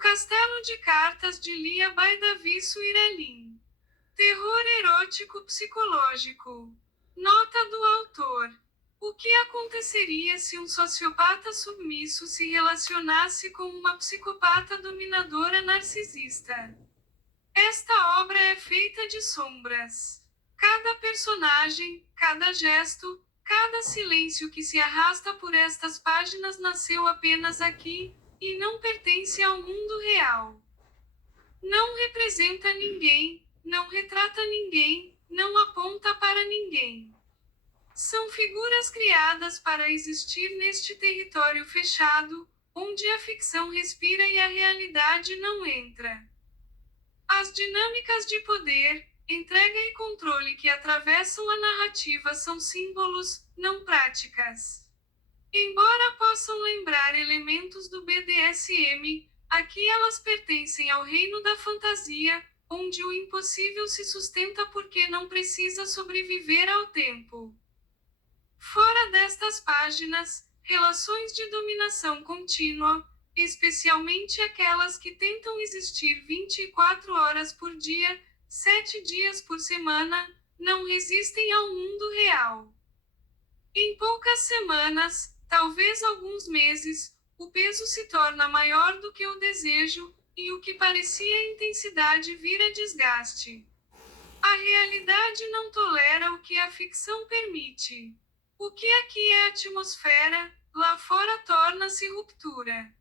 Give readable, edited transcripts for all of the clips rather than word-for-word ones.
Castelo de Cartas de Lia by Davi Suirelin. Terror erótico psicológico. Nota do autor. O que aconteceria se um sociopata submisso se relacionasse com uma psicopata dominadora narcisista? Esta obra é feita de sombras. Cada personagem, cada gesto, cada silêncio que se arrasta por estas páginas nasceu apenas aqui, e não pertence ao mundo real. Não representa ninguém, não retrata ninguém, não aponta para ninguém. São figuras criadas para existir neste território fechado, onde a ficção respira e a realidade não entra. As dinâmicas de poder, entrega e controle que atravessam a narrativa são símbolos, não práticas. Embora possam lembrar elementos do BDSM, aqui elas pertencem ao reino da fantasia, onde o impossível se sustenta porque não precisa sobreviver ao tempo. Fora destas páginas, relações de dominação contínua, especialmente aquelas que tentam existir 24 horas por dia, 7 dias por semana, não resistem ao mundo real. Em poucas semanas, talvez alguns meses, o peso se torna maior do que o desejo, e o que parecia intensidade vira desgaste. A realidade não tolera o que a ficção permite. O que aqui é atmosfera, lá fora torna-se ruptura.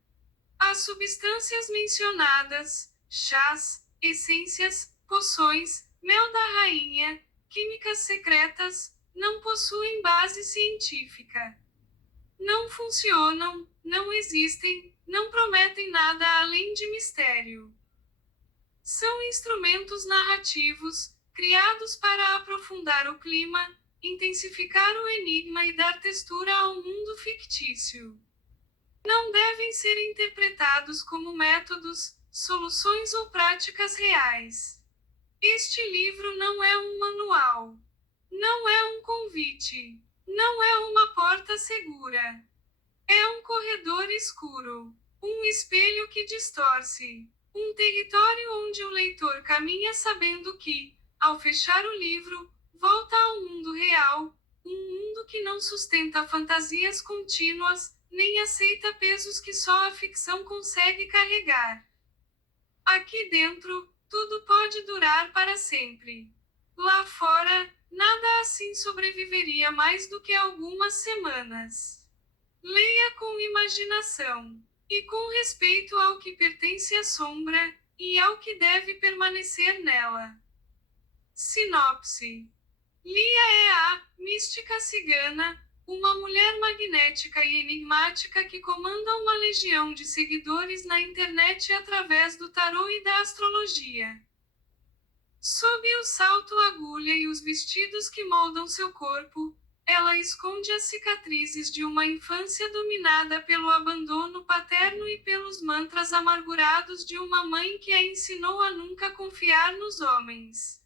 As substâncias mencionadas, chás, essências, poções, mel da rainha, químicas secretas, não possuem base científica. Não funcionam, não existem, não prometem nada além de mistério. São instrumentos narrativos, criados para aprofundar o clima, intensificar o enigma e dar textura ao mundo fictício. Não devem ser interpretados como métodos, soluções ou práticas reais. Este livro não é um manual. Não é um convite. Não é uma porta segura. É um corredor escuro. Um espelho que distorce. Um território onde o leitor caminha sabendo que, ao fechar o livro, volta ao mundo real, um mundo que não sustenta fantasias contínuas, nem aceita pesos que só a ficção consegue carregar. Aqui dentro, tudo pode durar para sempre. Lá fora, nada assim sobreviveria mais do que algumas semanas. Leia com imaginação. E com respeito ao que pertence à sombra, e ao que deve permanecer nela. Sinopse. Lia é a mística cigana, uma mulher magnética e enigmática que comanda uma legião de seguidores na internet através do tarô e da astrologia. Sob o salto-agulha e os vestidos que moldam seu corpo, ela esconde as cicatrizes de uma infância dominada pelo abandono paterno e pelos mantras amargurados de uma mãe que a ensinou a nunca confiar nos homens.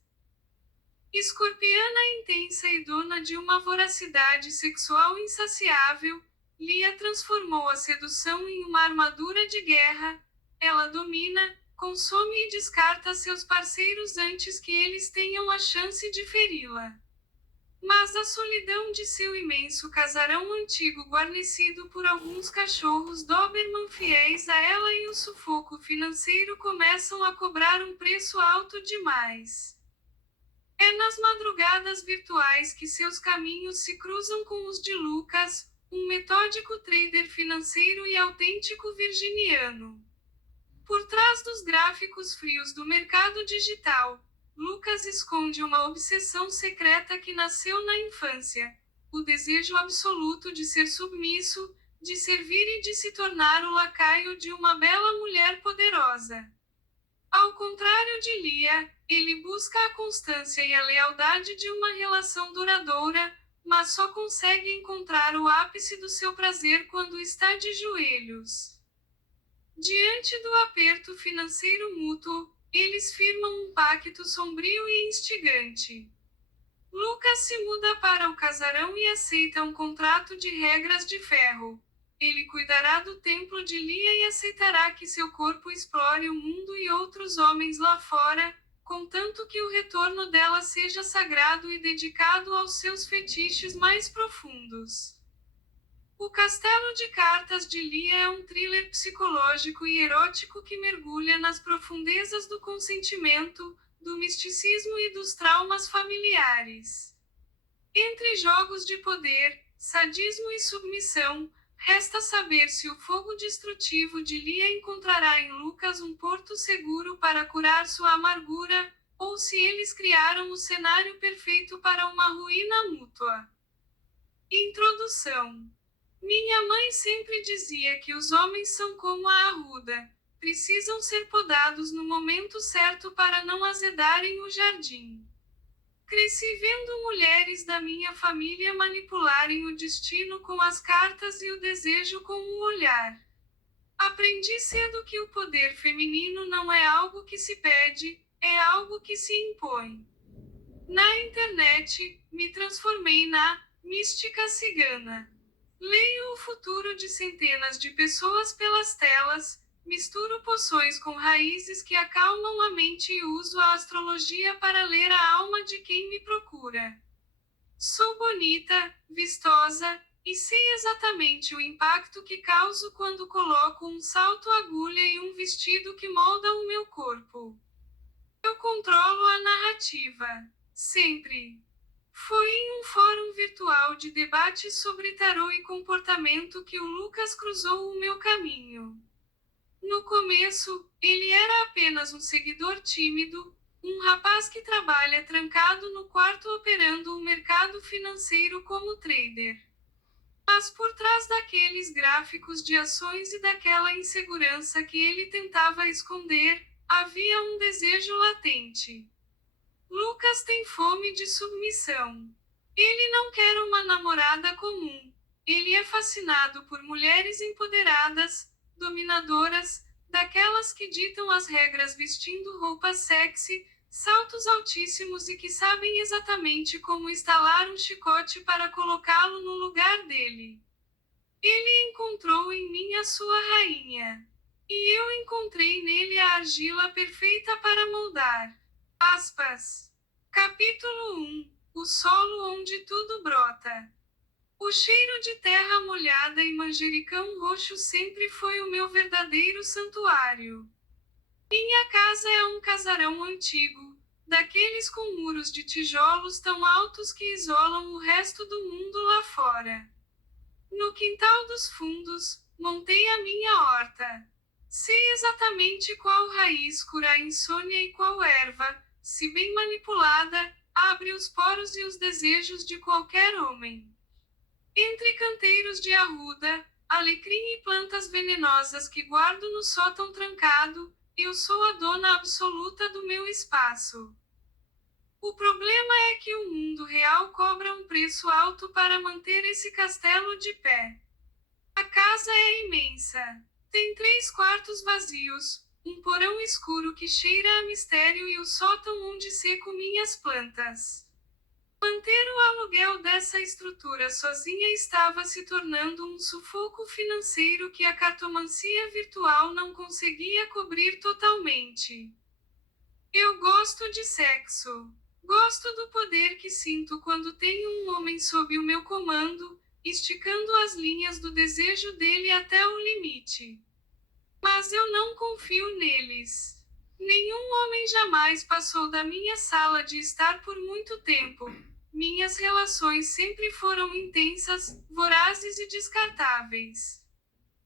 Escorpiana intensa e dona de uma voracidade sexual insaciável, Lia transformou a sedução em uma armadura de guerra. Ela domina, consome e descarta seus parceiros antes que eles tenham a chance de feri-la. Mas a solidão de seu imenso casarão antigo guarnecido por alguns cachorros Doberman fiéis a ela e o sufoco financeiro começam a cobrar um preço alto demais. É nas madrugadas virtuais que seus caminhos se cruzam com os de Lucas, um metódico trader financeiro e autêntico virginiano. Por trás dos gráficos frios do mercado digital, Lucas esconde uma obsessão secreta que nasceu na infância: o desejo absoluto de ser submisso, de servir e de se tornar o lacaio de uma bela mulher poderosa. Ao contrário de Lia, ele busca a constância e a lealdade de uma relação duradoura, mas só consegue encontrar o ápice do seu prazer quando está de joelhos. Diante do aperto financeiro mútuo, eles firmam um pacto sombrio e instigante. Lucas se muda para o casarão e aceita um contrato de regras de ferro. Ele cuidará do templo de Lia e aceitará que seu corpo explore o mundo e outros homens lá fora, contanto que o retorno dela seja sagrado e dedicado aos seus fetiches mais profundos. O Castelo de Cartas de Lia é um thriller psicológico e erótico que mergulha nas profundezas do consentimento, do misticismo e dos traumas familiares. Entre jogos de poder, sadismo e submissão, resta saber se o fogo destrutivo de Lia encontrará em Lucas um porto seguro para curar sua amargura, ou se eles criaram o cenário perfeito para uma ruína mútua. Introdução. Minha mãe sempre dizia que os homens são como a arruda, precisam ser podados no momento certo para não azedarem o jardim. Cresci vendo mulheres da minha família manipularem o destino com as cartas e o desejo com o olhar. Aprendi cedo que o poder feminino não é algo que se pede, é algo que se impõe. Na internet, me transformei na mística cigana. Leio o futuro de centenas de pessoas pelas telas, misturo poções com raízes que acalmam a mente e uso a astrologia para ler a alma de quem me procura. Sou bonita, vistosa, e sei exatamente o impacto que causo quando coloco um salto-agulha e um vestido que molda o meu corpo. Eu controlo a narrativa. Sempre. Foi em um fórum virtual de debate sobre tarô e comportamento que o Lucas cruzou o meu caminho. No começo, ele era apenas um seguidor tímido, um rapaz que trabalha trancado no quarto operando o mercado financeiro como trader. Mas por trás daqueles gráficos de ações e daquela insegurança que ele tentava esconder, havia um desejo latente. Lucas tem fome de submissão. Ele não quer uma namorada comum. Ele é fascinado por mulheres empoderadas, dominadoras, daquelas que ditam as regras vestindo roupas sexy, saltos altíssimos e que sabem exatamente como estalar um chicote para colocá-lo no lugar dele. Ele encontrou em mim a sua rainha. E eu encontrei nele a argila perfeita para moldar. Aspas. Capítulo 1. O solo onde tudo brota. O cheiro de terra molhada e manjericão roxo sempre foi o meu verdadeiro santuário. Minha casa é um casarão antigo, daqueles com muros de tijolos tão altos que isolam o resto do mundo lá fora. No quintal dos fundos, montei a minha horta. Sei exatamente qual raiz cura a insônia e qual erva, se bem manipulada, abre os poros e os desejos de qualquer homem. Entre canteiros de arruda, alecrim e plantas venenosas que guardo no sótão trancado, eu sou a dona absoluta do meu espaço. O problema é que o mundo real cobra um preço alto para manter esse castelo de pé. A casa é imensa. Tem 3 quartos vazios, um porão escuro que cheira a mistério e o sótão onde seco minhas plantas. Manter o aluguel dessa estrutura sozinha estava se tornando um sufoco financeiro que a cartomancia virtual não conseguia cobrir totalmente. Eu gosto de sexo. Gosto do poder que sinto quando tenho um homem sob o meu comando, esticando as linhas do desejo dele até o limite. Mas eu não confio neles. Nenhum homem jamais passou da minha sala de estar por muito tempo. Minhas relações sempre foram intensas, vorazes e descartáveis.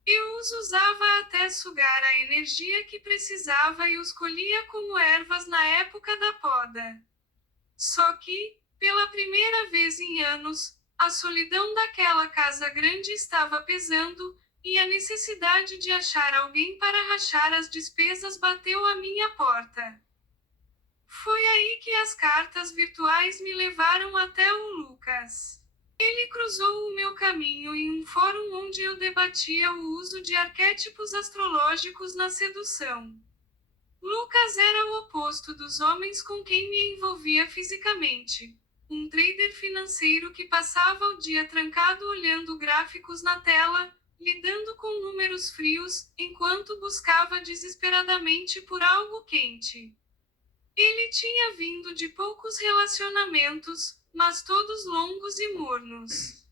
Eu os usava até sugar a energia que precisava e os colhia como ervas na época da poda. Só que, pela primeira vez em anos, a solidão daquela casa grande estava pesando, e a necessidade de achar alguém para rachar as despesas bateu à minha porta. Foi aí que as cartas virtuais me levaram até o Lucas. Ele cruzou o meu caminho em um fórum onde eu debatia o uso de arquétipos astrológicos na sedução. Lucas era o oposto dos homens com quem me envolvia fisicamente. Um trader financeiro que passava o dia trancado olhando gráficos na tela, lidando com números frios, enquanto buscava desesperadamente por algo quente. Ele tinha vindo de poucos relacionamentos, mas todos longos e mornos.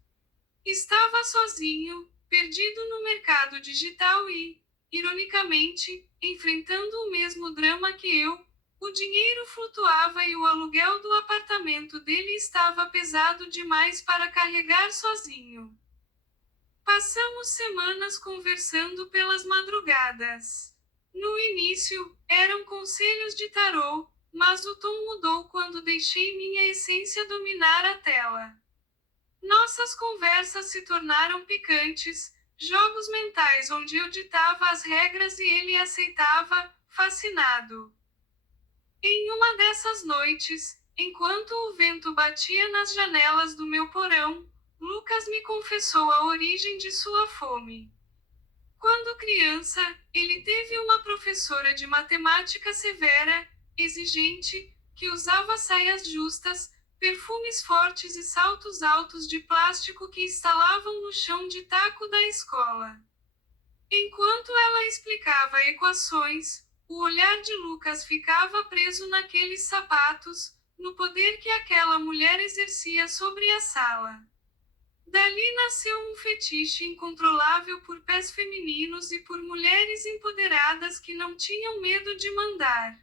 Estava sozinho, perdido no mercado digital e, ironicamente, enfrentando o mesmo drama que eu. O dinheiro flutuava e o aluguel do apartamento dele estava pesado demais para carregar sozinho. Passamos semanas conversando pelas madrugadas. No início, eram conselhos de tarô, mas o tom mudou quando deixei minha essência dominar a tela. Nossas conversas se tornaram picantes, jogos mentais onde eu ditava as regras e ele aceitava, fascinado. Em uma dessas noites, enquanto o vento batia nas janelas do meu porão, Lucas me confessou a origem de sua fome. Quando criança, ele teve uma professora de matemática severa, exigente, que usava saias justas, perfumes fortes e saltos altos de plástico que estalavam no chão de taco da escola. Enquanto ela explicava equações, o olhar de Lucas ficava preso naqueles sapatos, no poder que aquela mulher exercia sobre a sala. Dali nasceu um fetiche incontrolável por pés femininos e por mulheres empoderadas que não tinham medo de mandar.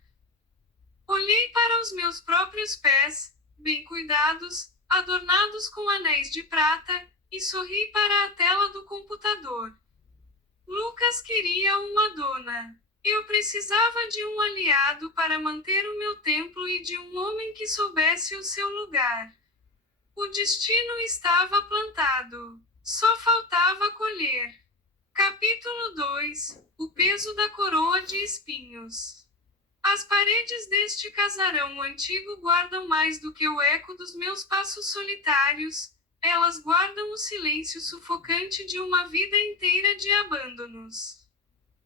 Olhei para os meus próprios pés, bem cuidados, adornados com anéis de prata, e sorri para a tela do computador. Lucas queria uma dona. Eu precisava de um aliado para manter o meu templo e de um homem que soubesse o seu lugar. O destino estava plantado. Só faltava colher. Capítulo 2: O peso da coroa de espinhos. As paredes deste casarão antigo guardam mais do que o eco dos meus passos solitários. Elas guardam o silêncio sufocante de uma vida inteira de abandonos.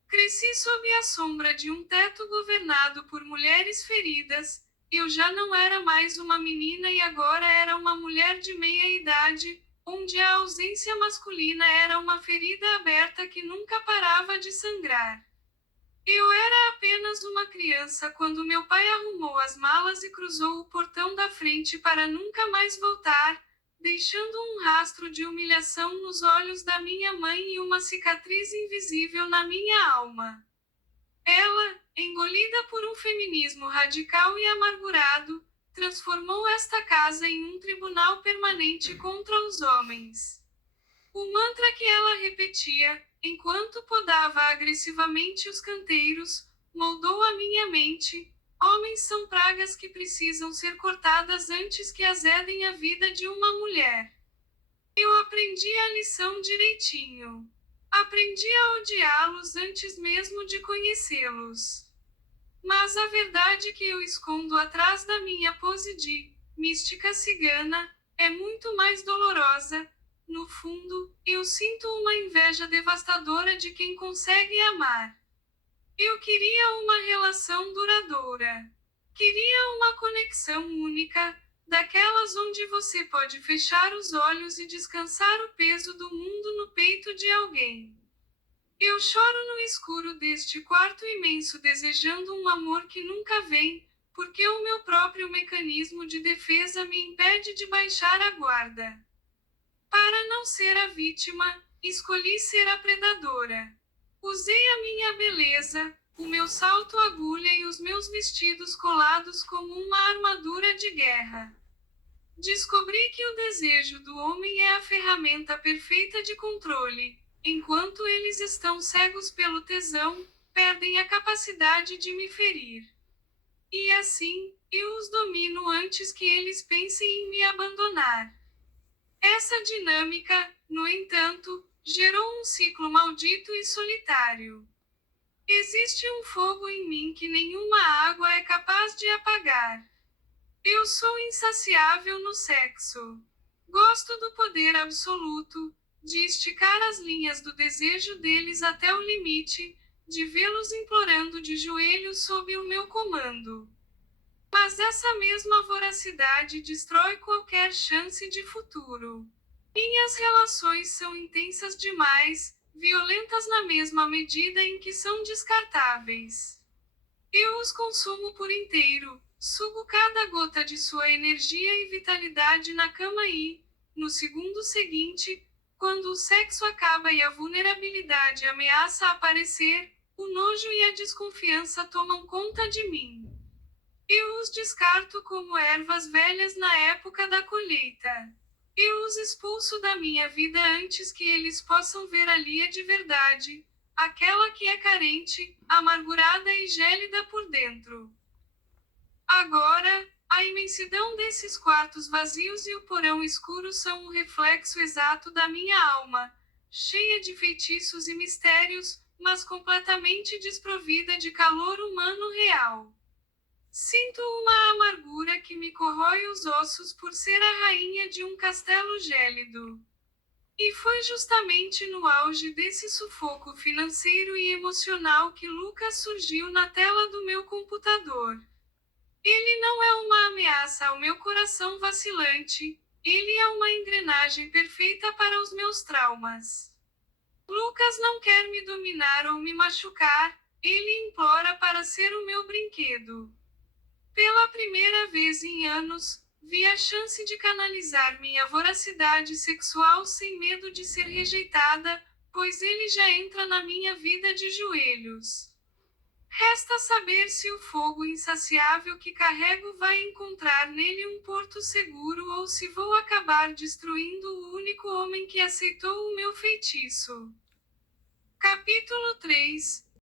Cresci sob a sombra de um teto governado por mulheres feridas. Eu já não era mais uma menina e agora era uma mulher de meia idade, onde a ausência masculina era uma ferida aberta que nunca parava de sangrar. Eu era apenas uma criança quando meu pai arrumou as malas e cruzou o portão da frente para nunca mais voltar, deixando um rastro de humilhação nos olhos da minha mãe e uma cicatriz invisível na minha alma. Ela, engolida por um feminismo radical e amargurado, transformou esta casa em um tribunal permanente contra os homens. O mantra que ela repetia, enquanto podava agressivamente os canteiros, moldou a minha mente. Homens são pragas que precisam ser cortadas antes que azedem a vida de uma mulher. Eu aprendi a lição direitinho. Aprendi a odiá-los antes mesmo de conhecê-los. Mas a verdade que eu escondo atrás da minha pose de mística cigana é muito mais dolorosa. No fundo, eu sinto uma inveja devastadora de quem consegue amar. Eu queria uma relação duradoura. Queria uma conexão única, daquelas onde você pode fechar os olhos e descansar o peso do mundo no peito de alguém. Eu choro no escuro deste quarto imenso desejando um amor que nunca vem, porque o meu próprio mecanismo de defesa me impede de baixar a guarda. Para não ser a vítima, escolhi ser a predadora. Usei a minha beleza, o meu salto agulha e os meus vestidos colados como uma armadura de guerra. Descobri que o desejo do homem é a ferramenta perfeita de controle. Enquanto eles estão cegos pelo tesão, perdem a capacidade de me ferir. E assim, eu os domino antes que eles pensem em me abandonar. Essa dinâmica, no entanto, gerou um ciclo maldito e solitário. Existe um fogo em mim que nenhuma água é capaz de apagar. Eu sou insaciável no sexo. Gosto do poder absoluto, de esticar as linhas do desejo deles até o limite, de vê-los implorando de joelhos sob o meu comando. Mas essa mesma voracidade destrói qualquer chance de futuro. Minhas relações são intensas demais, violentas na mesma medida em que são descartáveis. Eu os consumo por inteiro, sugo cada gota de sua energia e vitalidade na cama e, no segundo seguinte, quando o sexo acaba e a vulnerabilidade ameaça aparecer, o nojo e a desconfiança tomam conta de mim. Eu os descarto como ervas velhas na época da colheita. Eu os expulso da minha vida antes que eles possam ver a Lia de verdade, aquela que é carente, amargurada e gélida por dentro. Agora, a imensidão desses quartos vazios e o porão escuro são o reflexo exato da minha alma, cheia de feitiços e mistérios, mas completamente desprovida de calor humano real. Sinto uma amargura que me corrói os ossos por ser a rainha de um castelo gélido. E foi justamente no auge desse sufoco financeiro e emocional que Lucas surgiu na tela do meu computador. Ele não é uma ameaça ao meu coração vacilante, ele é uma engrenagem perfeita para os meus traumas. Lucas não quer me dominar ou me machucar, ele implora para ser o meu brinquedo. Pela primeira vez em anos, vi a chance de canalizar minha voracidade sexual sem medo de ser rejeitada, pois ele já entra na minha vida de joelhos. Resta saber se o fogo insaciável que carrego vai encontrar nele um porto seguro ou se vou acabar destruindo o único homem que aceitou o meu feitiço. Capítulo 3.